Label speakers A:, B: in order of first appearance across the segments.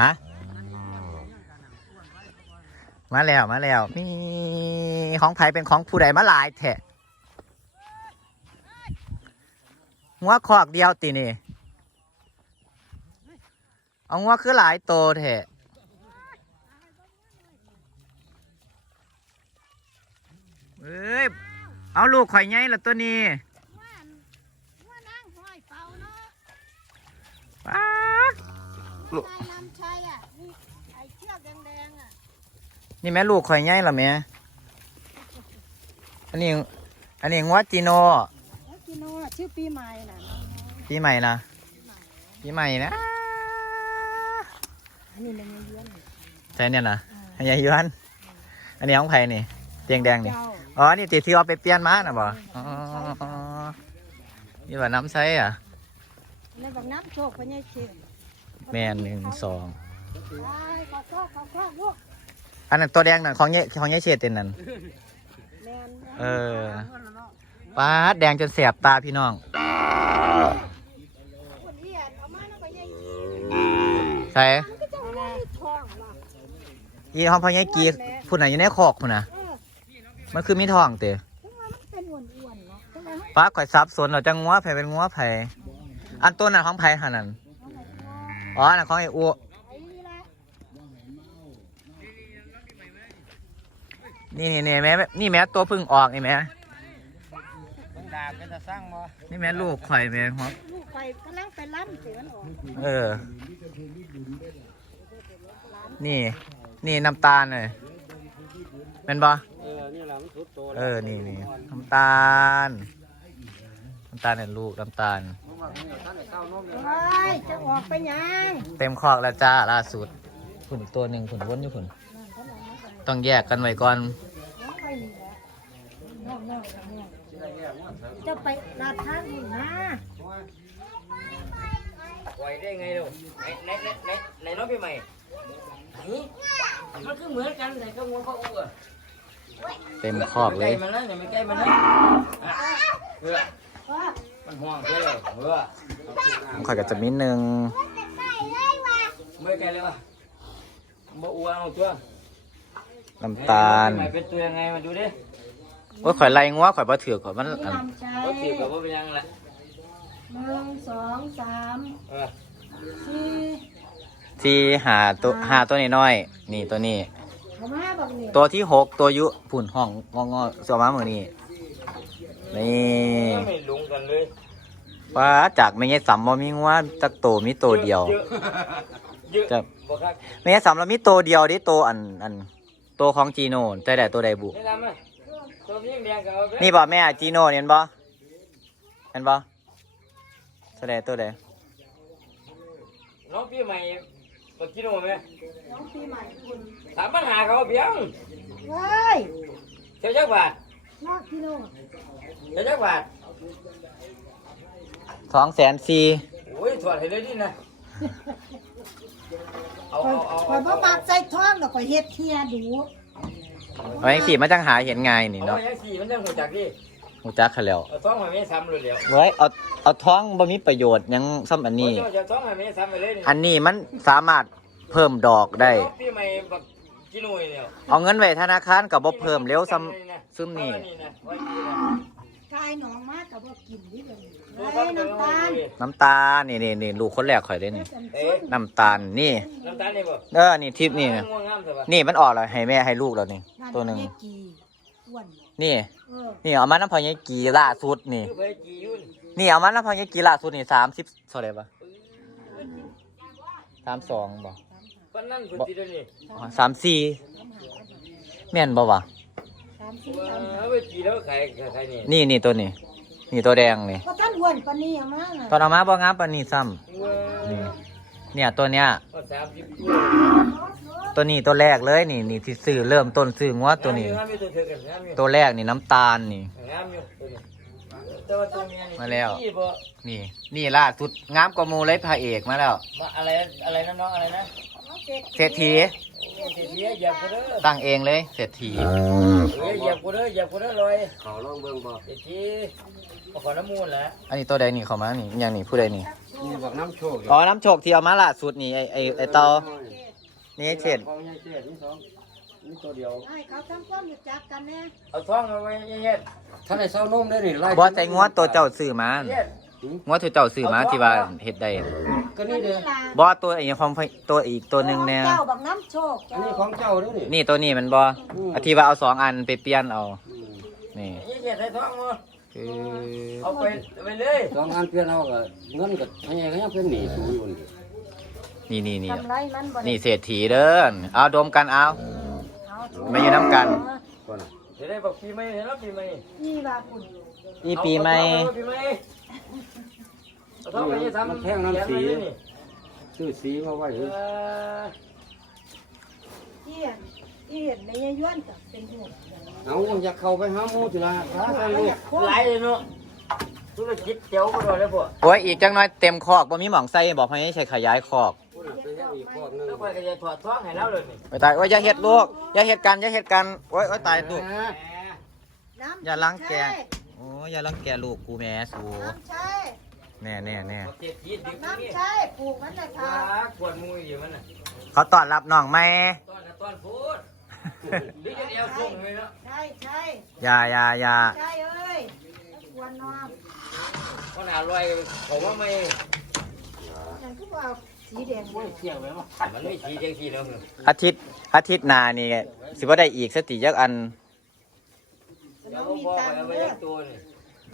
A: ฮะ มาแล้วมาแล้วมีของไผเป็นของผู้ใดมาหลายแทะหัวคอกเดียวตีนี่ เอาหัวคือหลายโตแทะเอ้ย เอาลูกข่อยไงล่ะตัวนี้
B: ว่าว่านั่งห้อยเป่าเนาะ
A: ป๊าด ลูก
B: นายนำชัยอะนี่ไอ้เชือกแดงๆอะ
A: นี่แม่ลูกข่อยไงล่ะแม่อันนี้ อันนี้งัวจีโน
B: แล้วกิโนอะชื่อปีใหม่น่ะ
A: ปีใหม่นะปีใหม่นะ
B: อันนี้มันเยือน
A: ใช่เนี่ยนะอันยายยวนอันนี้ของไผ่นี่เตียงแดงนี่
B: เจ้า
A: อ๋อ นี่ตีที่เอาไปเปลี่ยนมาน่ะบ่อ๋อนี่ว่าน้ำใสอะ
B: ในบางน้ำโชคพญายเชน
A: แม่นหนึ่งสอง
B: ไปขอข้อขอข้อลูก
A: อันนั้นตัวแดงนั่นของเยของเยเชดเต็นนั่น
B: แมน
A: เออป้าดแดงจนแสบตาพี่น้อง
B: คนเอียนเอามาแล้วพญาย
A: ใช่
B: มันก็จะว่ามีทองล่ะ
A: ยี่ห้องพ่อใหญ่กีพุ่นน่ะอยู่ในคอกพุ่นน่ะ
B: เออ
A: มันคือมีทองเตะ
B: ถึงว่ามันเป็นอ้วนๆเนาะทำไมมัน
A: ป้าข่อยซับสนเหราจะงัวไผ่เป็นงัวไผ่อันตัวนั้นของไผ่หันนั่น
B: เอาไหนทอง
A: อ๋ออันนั้นของไอ้อ้ว
B: ไอ้นี่ละ
A: นี่นี่นี่แม่นี่แม่ตัวเพึ่งออกนี่แม่
C: ต้องด่าเป็นตะสร้างบ่
A: นี่แม่ลูกข่อยแม่ครับ
B: ลูกไปกำลังไปล้ำเสียมันออก
A: เออ นี่ นี่น้ำตาลเลยเป็นปะ
C: เออ นี่แหละมันสุดโต
A: เออ นี่นี่น้ำตาล น้ำตาลเนี่ยลูกน้ำตาล
B: เฮ้ยจะออกไปยัง
A: เต็มคอกแล้วจ้าล่าสุดขุนอีกตัวหนึ่งขุนวนอยู่ขุนต้องแยกกันไว้ก่อน
B: น้องไปนี่แหละน้องน้องน้องจะไปลาดทางอยู่นะ
C: ปล่อยได้ไงลูกในในในในในน้องพี่ใหม่ไหนมันคือเหมือนกันแต่ก็งัวเขาอ้วน
A: เต็มคอกเลย
C: ใกล้มันนะอย่าไปใกล้มันนะอะเออ
B: ว่า
C: มันห่วงเพื่อเลยเออ
A: ข่อยก็จะมีหนึ่ง
C: ไม่ใกล้เลยวะบ่อ้วนเอาตัว
A: น้ำตาล
C: พี่ใหม่เป็นตัวยังไงมาดูดิ
A: ว่าข่อยไล่งัวข่อยบ่ถือข่อยมัน
B: นี่
A: อัน
B: ลำใจ
C: ก็ถีบกับว่าเป็นยังแหละ
B: หนึ่งสองสาม
C: เออ
B: สี่
A: ที่หาตัวหาตัวนี้น้อยๆนี่ตัวนี้
B: เขามาบอกนี่
A: ตัวที่หกตัวยุผุ่นห้องงองอเสือมาเมือนี้นี่
C: ไม่ลุงกันเลย
A: ว่าจากไม่ใช่สัมบ่มีงัวจักโตมีตัวเดียว
C: เยอะเยอะ
A: จะ
C: บ่ครับ
A: ไม่ใช่สัมเรามีตัวเดียวดิตัวอันอันตัวของจีโน่แต่แต่ตัวใดบุ
C: ไม่ทำอะตัวนี้เมียกับเอาไป
A: นี่บ่แม่จีโน่เนี่ยเห็นบ่เห็นบ่ตัวใดตัวใด
C: น้องพี่ใหม่มากินโอ้ไหม
B: น้องปีใหม่คุณ
C: ถามปัญหาเขาเพียง
B: เฮ้ย
C: เจ้าจักบาท
B: นอกกิโล
C: เจ้าจักบาท
A: สองแสนสี่
C: โอ้ยถอดให้เลยดินะเอา
B: ข่อย
C: เอาเอา
B: ข่อยบ่มักใส่ท้องดอกข่อยเฮ็ดเฮียดู
A: ไว้สี่มาจังหาเห็นง่ายนี่
C: เอา
A: เนาะ
C: ไว้ยังสี่มันจังหัวจักดิ
A: หูจักเขาแล้ว
C: เอาท้องมาไม่ซ้ำเลยเดียว
A: ไว้เอาเอาท้องบ่มีประโยชน์หยังซ้ำอันนี้
C: โอ้ยเจ้าท้องมาไม่ซ้ำไปเลยนี่
A: อันนี้มันสามารถเพิ่มดอกได้
C: น้องพี่ใหม่บักกินโอ้ยเนี่ย
A: เอาเงินไว้ธนาคารกับบ่เพิ่มเร็วซ้ำซึมนี่
C: เอาอันะไว้กินนะ
B: กายหนองมากกับบ่กินนี่เลย
C: ตัว
B: เฮ้
C: ท้อง
B: ย
C: ตัว
B: น้ำตาล
C: น้
A: น้ำตาลนี่นี่นี่ลูกคนแรกข่อยได้นี่
C: เอ๊ะ
A: น้ำตาลนี่
C: น้ำตาลนี่บ่
A: เออนี่ทิพย์นี่
C: ง่วงงามแต่ว่า
A: นี่มันออกแล้วให้แม่ให้ลูกแล้วนี่ตัวหนึ่ง
B: นั่นกี่อ้วน
A: นี่
B: เออ
A: นี่เอามาน้ำพอยายกีล่าสุดนี่
C: คือไปกี่ยุ่น
A: นี่เอามาน้ำพอยายกีล่าสุดนี่สามสิบเท่าไหร่ปะสามสองบ่
C: ปานนั่นคนที่เดี๋ยวนี้
A: อ๋อสามสี่แม่นบ่วะ
B: สามสี่
C: ว่า
B: สามห้า
C: เอาไปกี่แล้วขายขายนี่
A: นี่นี่ตัวนี้ นี่ตัวแดงนี่
B: ก็ท่านอ้วนปานนี้เอามาน่ะ
A: ตอนเอามาบ่งามปานนี้ซ้ำ
C: ว่า
A: นี่ เนี่ยตัวเนี้ย
C: ก็สามสิบ
A: ตัวนี้ตัวแรกเลยนี่นี่ที่ซื้อเริ่มต้นซื้องัวตัวนี้
C: งามอยู่ตัวเธอกันงามอยู่
A: ตัวแรกนี่น้ำตาลนี่
C: งามอยู่ตัวนี้แต่ว่าตัวเมียนี่
A: มาแล้ว
C: ที่บ่
A: นี่ นี่ล่าสุดงามกว่าหมูเลยพระเอกมาแล้ว
C: มาอะไรอะไรนะน้องอะไรนะ
A: เศรษฐี
C: โอ้ เศรษฐีเหยียบกูเด้อ
A: ตั้งเองเลยเศรษฐี
C: เอ้ยเหยียบกูเด้อเหยียบกูเด้อลอย
D: ขาลองเบิ่งบ่
C: เศรษฐีเอาขอน้ำมูลแหละ
A: อันนี้ตัวใดนี่เขามานี่อย่างนี้ผู้ใดนี่
D: นี่บอกน้ำโชค
A: อ๋อน้ำโชคที่เอามาล่าสุดนี่ไอไอไอเตานี่ไอ้เช็ด
D: ของยายเช็ดนี่สองนี่ตัวเดียว
B: ให้เขาทำความรู้จักกันแน่
C: เอาท้องเอาไว้เฮ็ด
D: ถ้าได้เศร้านุ่มได้หนี่ไล่
A: บ่ใจงวดตัวเจ้าซื้อมา
C: เฮ็ด
A: งวดที่เจ้าซื้อมาที่ว่าเฮ็ดได้
D: ก็นี่เด้อ
B: ล่ะ
A: บ่ตัวไอ้ของตัวอีกตัวหนึงแน่
B: เจ้าบักน้ำโชค
D: อันนี้ของเจ้าเด้อนี่
A: นี่ตัวนี้มันบ่อาที่ว่าเอาสองอันไปเปลี่ยนเอา
D: อืม
A: นี่
C: นี่เฮ็ดให้ท้องบ่
A: คือ
C: เอาไปไปเลย
D: สองงานเปลี่ยนเอาก็เงินก็ให้ยังยังเป็นหนี้สูงอยู่นี่
A: นี่นี่นี่
B: ทำไรมันบ่ได้
A: นี่เศรษฐีเด้อเอาดมกันเอา
B: เอาโชค
A: มาอยู่น้ำกัน
D: ก่อนน่ะ
C: จะได้บอกปีใหม่เห็นแล้วปีใหม่
B: นี่ว่าคุณ
A: นี่ปีใหม่
C: เอาปีใหม่เอาท้องไปนี่ทำ
D: มันแท่งน้ำสี
C: แกะไว้นี่
D: ซื้อสีมาไว้
C: เอ
D: เถอะ
C: อ
B: ที่เห็นที่เห็นในยายย้วนกับเป็นห่วง
D: เอาอยากเข้าไปหาหมู่ติล่ะหากันลูก
C: หลายเลยเนาะธุรกิจเจ๋วก็ได้แล้วพวก
A: โอ้ยอีกจังน้อยเต็มคอกบ่มีหม่องใส่บอกให้ใช้ขยายคอก
D: ไปยังอีกพวกนึง
C: แล้วไปก็จะถอดท้องให้เราเลยนี่
A: ไปตายโอ้ยอย่าเฮ็ดลูกอย่าเฮ็ดกันอย่าเฮ็ดกันโอ้ยโอ้ยตายลูก
B: น้ำ
A: อย่าล้างแกะโอ้ยอย่ารังแกลูกกูแม่สู
B: น้ำใช่
A: แน่แน่แน่
C: เจ็ดยีด
B: บั
C: ดิ
B: ก
C: บนี่
B: น้ำใช่ปลูกมันนะ
C: ว้า
B: คะ
C: ขวดมุยอยู่มันน่ะ
A: เขาต้อนรับน้องไหม
C: ต้อนกับต้อนพูดดิจะเดียวส่งเลยเนาะ
B: ใช่ใช่
A: อย่าอย่าอย่า
B: ใช่เอ้ยควรนอน
C: มันอร่อยผมว่าไม่
B: อย่างที่ว่าสีแดง
C: เสี่ยงเลยมั้งมันไม่ชี้จังชี้แล้วมึง
A: อาทิตย์อาทิตย์หน้านี่สิบ่ได้อีกสติจักอัน
C: เดี๋
B: น้
C: ย
B: อ
C: ว
B: งมี
C: บอก
B: ตัง
C: ไป
B: ค์
C: ไว้
B: เด้อ
C: ยังตัวนี่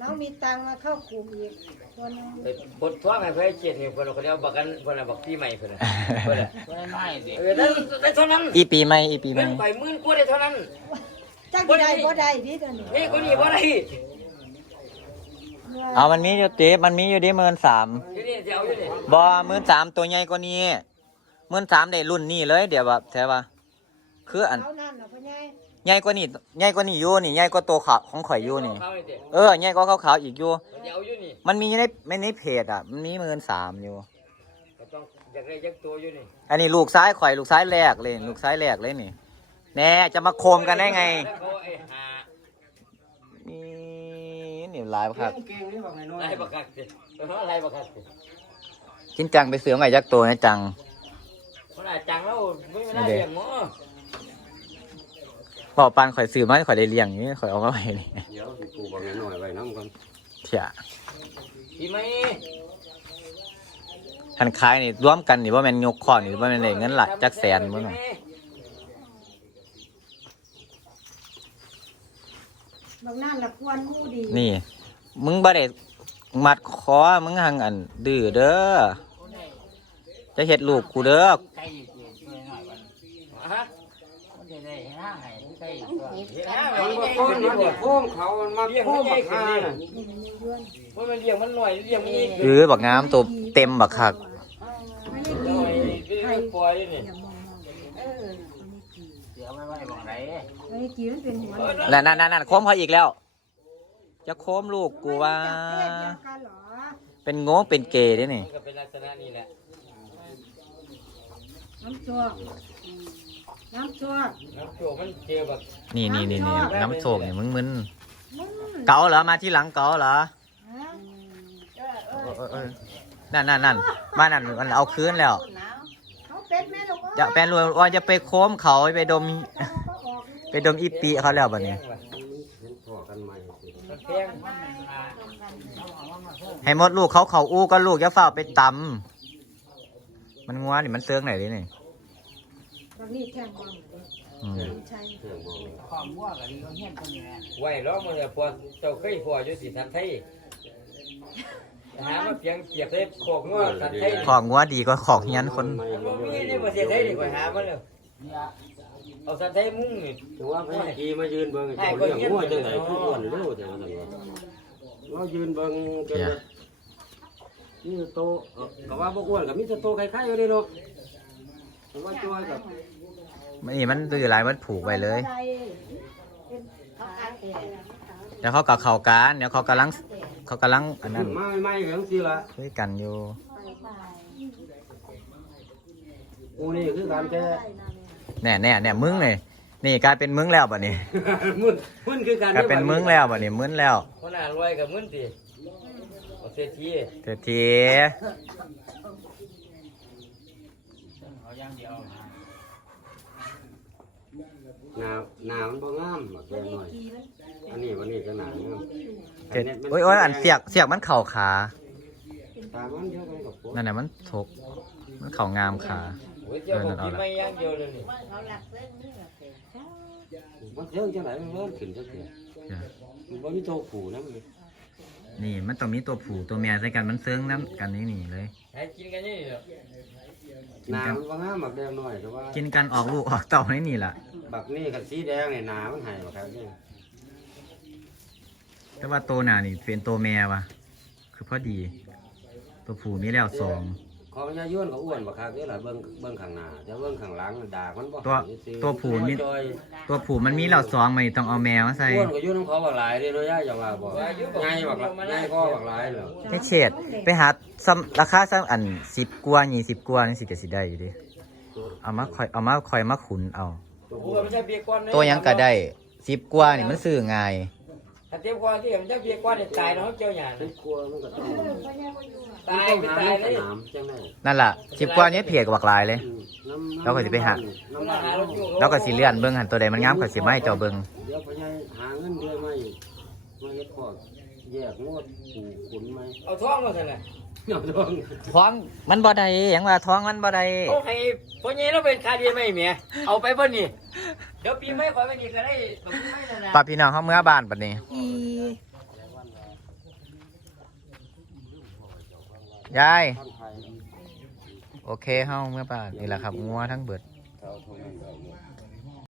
B: น้องมีตังค์มาเข้ากลุ่มอีกคนนึง
C: บทท้องให้เพื่อเจ็ดนี่คนเราคนเดียวบักกันคนละบักปีใหม่คนละคนละไม่สิเออได้ได้เท่านั้น
A: อีปีใหม่อีปีให
C: เงิ
A: ม่
C: นไปหมื่นกว่าได้เท่านั้น
B: จักสิได้บ่ได้ดิกัน
C: นี่คนนี้ว่าได้
A: เอามันมีอยู่ติมันมีอยู่ดิหมื่นสาม
C: อยู่นี่เดี๋ยวอยู่นี่
A: บ่หมื่นสามตัวใหญ่กว่านี้หมื่นสามได้รุ่นนี้เลย เดี๋ยวแบบใช่ปะคืออัน
B: เขานั่นน่ะพ่อใหญ่
A: ใหญ่กว่านี้ใหญ่กว่านี้อยู่นี่ใหญ่กว่าตัวขาวของข่อยอยู่นี่
C: เขาเด็ก
A: เออใหญ่กว่าขาวๆอีกอยู่
C: เดี๋ยวอยู่นี่
A: มันมีในไม่ในเพจอะ มันมีหมื่นสามอยู่
C: ก็ต้องอยากได้ยักตัวอยู่นี่
A: อันนี้ลูกซ้ายข่อยลูกซ้ายแรกเลย ลูกซ้ายแรกเลยนี่ แน่จะมาโคมกันได้ไง
C: แล้วเขาไอ้หา
A: นี่นี่ลายครับ
D: เก่งนี่บอกน้อย
C: ไล่บักกักสิเขาไล่บักกักสิ
A: กินจังไปเสือใหม่ยักษ์ตัวนะจัง
C: คนอาจังแล้วไม่ได้เลี้ยงหมอ
A: พอปันข่อยซื้อมาข่อยได้เลี้ยงอย่างนี้ข่อยเอามาไว้นี่
D: เดี๋ยวสิกูบอกน้อยๆไว้น้ำก่อน
A: เถี่ย
C: พี่ไหม
A: ทันคายนี่ร่วมกันนี่ว่าแมันยกข้อนี่ว่าแมันได้เงินหลักจักแสนมั้งน่ะ
B: บางนั่นละควรมูดี
A: นี่ มึงบ่ได้มัดคอมึงหังอันดื้อเด้อจะเฮ็ดลูกกูเด้อ
C: ใกล้ตัวหน่อยวันฮะมันจะได้ห้างไหนใกล้ตัวห้างไหน
D: มัน
C: ใก
D: บ่
C: ล้
D: โค่น
C: ดี
D: มัน
C: ก
D: บ่
C: ว่า
D: โค้งเขามันมาโค้งบักฮาน่ะ
B: นี่มันมีย้วน
C: เพราะมันเลี้ยงมันหน่อยเลี้ยงมันอีก
A: หรือบักงามตัวเต็มบักคัก
B: ไม่ได้
C: ห
B: ดี
C: น่อยไปปล่อยนี่
B: อย่ามองมองเออ
C: เดี๋ยวไม่ไหวบอกไหน
B: ไม่ได้กีมันเป็นหัว
A: แล้วนั่นนั่นนั่นโค้มพออีกแล้ว จะโค้มลูกกูว่า
B: จับเพศเดียวกันเหรอ
A: เป็นโง่เป็นเกย์ด้วยนี่
C: มันก็เป็นลักษณะนี้แหละ
B: น้ำโชค น้ำโชค
C: น้ำโจมันเจอแบบ
A: นี่นี่นี่นี่น้ำโชกนี่มึงมึน
B: มึง
A: เกาเหรอมาที่หลังเกาเหรอ
B: ฮะ
A: เออเออเออนั่นนั่นนั่นมานั่นมันเอาคืนแล้ว
B: เขาเป็นแม่ลูก
A: จะแปลรวยว่าจะไปโค้มเขาไปดม ไปดมอีปีเขาแล้วบัดนี้
D: เห็นพ่อกันใหม่สิ
C: มันแพง
A: ให้หมดลูกเขาเขาอู้ก็ลูกอย่าเฝ้าไปตำมันงัวนี่มันเสื้องไหนดินี่
B: บางนี่แท่งบาง
A: อืม
B: ใช่
D: เรื่องบ่เลย
C: ความวัวกับนี่เขาเฮี้ยนคนนี้แหละไหวล้อมันจะพอเจ้าเคยพออยู่สิทันไทยหามาเพียงเกียบได้โคกงัวทันไทย
A: ของงัวดีก็ของเฮียนคน
D: ใหม่
C: มัน
D: บ่
C: มี
D: มี
C: ในประเทศไทยดีกว่าหามาเลยเอาทันไทยมุ่งนี่
D: ถือว่าพญากีมายืนเบิ่งเจ้าเลี้ยงงัวจังได๋คืออ้วนเร็วแต่ว่านั่นว่าเรายืนเบิ่งจนแบบนี่โตเอ่อก็ว่าบ่อ้วนก็มีแต่โตคล้ายๆอยู่เด้เนาะ แต่ว่าจ้อยกับ
A: นี่มันดื้อหลายมันผูกไว้เลย เดี๋ยวเขากับเขากันเดี๋ยวเขากำลังเขากำลังอันนั้น
D: มาใหม่ๆก็จังซี่ล่ะ
A: คุยกันอยู่
D: โอ้นี่คือการแค่
A: แน่แน่แน่มึงเลยนี่กลายเป็นมึงแล้วบัดนี้
D: มึนมึนคือการ
A: กลายเป็นมึงแล้วบัดนี้มึนแล้ว
C: คนอ่านรวยกับมึนตีเอาเเศรษฐี
A: เทียที
D: หนาหนามันบ่ งามบักแดงหน่อย อันนี้วันนี้ก็หนางาม
A: เทียโอ้ยโอ้ยอันเสียกเสียกมันเข่าขา
D: ตามมันเดียวกันกับผม
A: นั่นน่ะมันทกมันเข่างามขา
C: โอ้ยเจ้าผมกินไม่ย่างเดียวเลยนี่
D: มันเชิงจังไหนมันเริ่มขึ้นจังเสียมันบ่มีโตขู่นะมัน
A: นี่มันต้องมีตัวผู้ตัวเมียใส่กันมันเซิงน้ำกันนี่นี่เลย
C: ให้กินกันนี่เหรอ
D: หนามันบ่งามบักแดงหน่อยแต่ว่า
A: กินกันออกลูกออกเต่านี่นี่ล่ะ
D: บักนี่กับสีแดงนี่หนามันหายบักครับนี่
A: แต่ว่าตัวหนานี่เป็นตัวแม่ว่ะคือพอดี ตัวผู้มีแล้วสอง
D: ของยาย่นก็อ้วนบักครับนี่แหละเบิ่งเบิ่งข้างหน้าแต่เบิ่งข้างหลังดากมันบ่
A: ตัว
D: หายซื่อ
A: ตัวผู้มี
D: จอย
A: ตัวผู้มันมีแล้วสองมันต้องเอาแมวมาใส่
D: อ้วนก็อยู่น้ำเขาบักหลายเด้เนาะย่าอย่าว่าบ่ง่ายบักง่ายก็บักหลายเหรอ
A: แค่เฉดไปหาซ้ำราคาซ้ำอันสิบกว่ายี่สิบกว่านี่สิจะสิได้อยู่ดิเอามาคอยเอามาคอยมาขุนเอา
D: ตัว
C: โอ้
D: ผู้
C: ยมันจะเบียร์ก้อน
A: ตัวหยังก็ได้สิบกว่านี่มันซื้อง่าย
C: ถ้าเทียบก้อนที่มันจะเบียร์ก้อนเนี่ยตายเนาะเจ้าหยา
D: ไม่กลัวมันก็ต้อง
C: ตาย
D: ต้อง
C: ไป
D: หา
C: ตาย
D: ใน
C: เล
D: ส
C: ย
D: นามจังได๋
A: นั่นล่ะสิบกว่านี้เพียกับบักหลายเลย
D: อืมน้ำ
A: เราก็สิไปหา
D: น้ำมันเอา
A: แล้วก็สิเลื่อนเบิ่งหันตัวใดมันงามก็สิมาให้เจ้าเบิ่ง
D: เดี๋ยวพ่อใหญ่หาเงินเดือนมาอีกมาเฮ็ดพอกแยกงวดผูกขุนไหม
C: เอาท้องมาสิเลย
D: เอาดอง
A: ท้องมันบ่ได้หยังว่าท้องมันบ่ได้
C: โอ้ให้พ่อใหญ่เราเป็นคาเดียไม่เมียเอาไปบ่นี่เดี๋ยวปีไม่ขอไปนี่ก็ได้แบบไม่นั่นนะ
A: ป้าพี่น้องเฮาเมื่อบ้านบัดนี้
B: อี
A: ยาย
D: ท่านไทย
A: โอเคเฮาเมื่อบ้านนี่แหละครับงัวทั้งเบิด